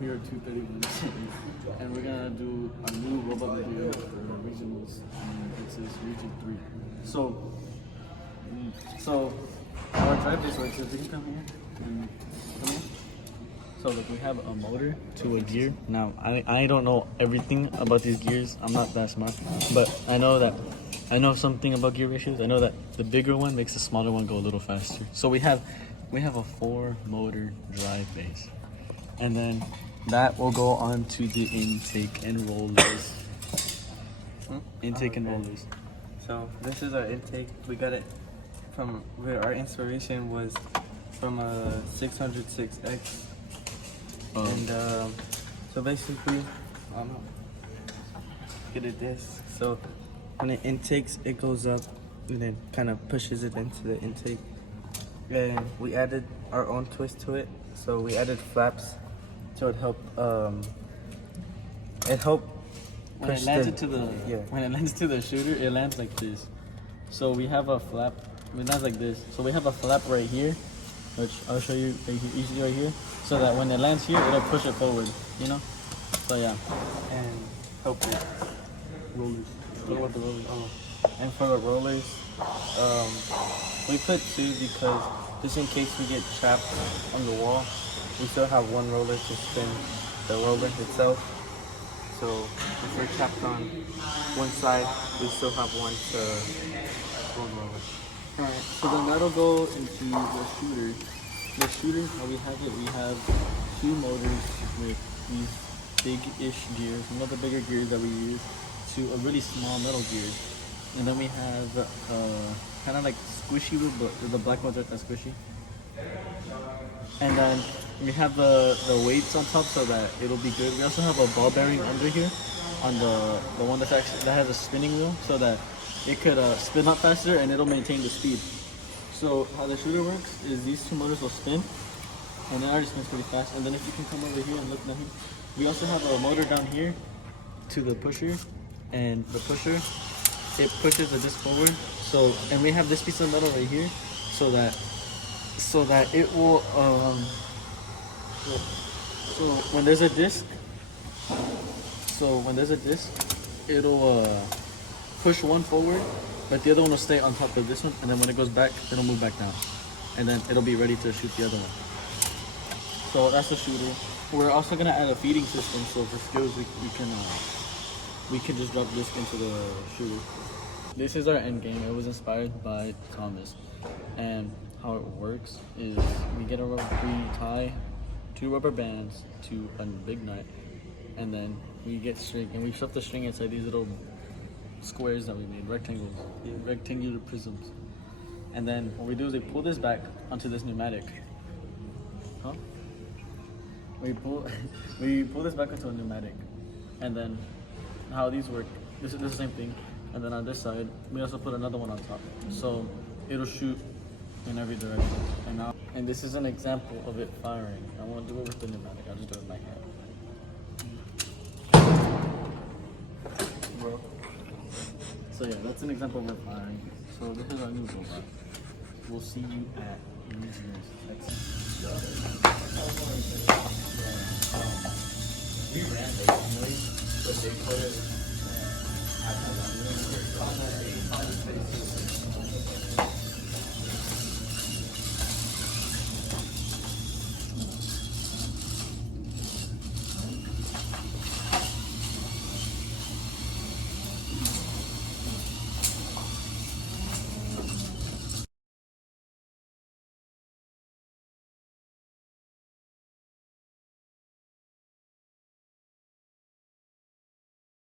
We are 2:31 and we're gonna do a new robot video for regionals. It says Region 3. So our drive base works. If you can come here and come here. So look, we have a motor to a gear. Now I don't know everything about these gears. I'm not that smart, but I know something about gear ratios. I know that the bigger one makes the smaller one go a little faster. So we have a 4-motor drive base, and then that will go on to the intake and rollers. Intake and rollers. So this is our intake. We got it from where our inspiration was from a 606X. And so basically, get a disc. So when it intakes, it goes up and then kind of pushes it into the intake. And we added our own twist to it. So we added flaps, so it helped. When it lands when it lands to the shooter, it lands like this. So we have a flap. It lands like this. So we have a flap right here, which I'll show you easily right here. So that when it lands here, it'll push it forward. You know. So yeah. And help it. Rollers. What about the rollers? And for the rollers, we put 2 because just in case we get trapped on the wall, we still have one roller to spin the roller itself. So if we're trapped on one side, we still have one to roll the roller. Alright, so then that'll go into the shooter. The shooter, how we have it, we have 2 motors with these big-ish gears, the bigger gears that we use, to a really small metal gear. And then we have kind of like squishy, but the black ones aren't that squishy. And then we have the weights on top so that it'll be good. We also have a ball bearing under here on the one that has a spinning wheel so that it could spin up faster and it'll maintain the speed. So how the shooter works is these 2 motors will spin, and then ours spins pretty fast. And then if you can come over here and look down here, we also have a motor down here to the pusher, and the pusher, it pushes the disc forward. So, and we have this piece of metal right here, so that it will so when there's a disc, it'll push one forward, but the other one will stay on top of this one, and then when it goes back, it'll move back down, and then it'll be ready to shoot the other one. So that's the shooter. We're also gonna add a feeding system, so for skills we can just drop disc into the shooter. This is our end game. It was inspired by Thomas, and how it works is we tie 2 rubber bands to a big nut, and then we get string, and we shove the string inside these little squares that we made, rectangular prisms. And then what we do is we pull this back onto this pneumatic. We pull this back onto a pneumatic, and then how these work, this is the same thing. And then on this side, we also put another one on top, so it'll shoot in every direction. And this is an example of it firing. I won't do it with the pneumatic. I'll just do it with my hand. Bro. So yeah, that's an example of it firing. So this is our new robot. We'll see you at regionals. We ran the family, but they put it at the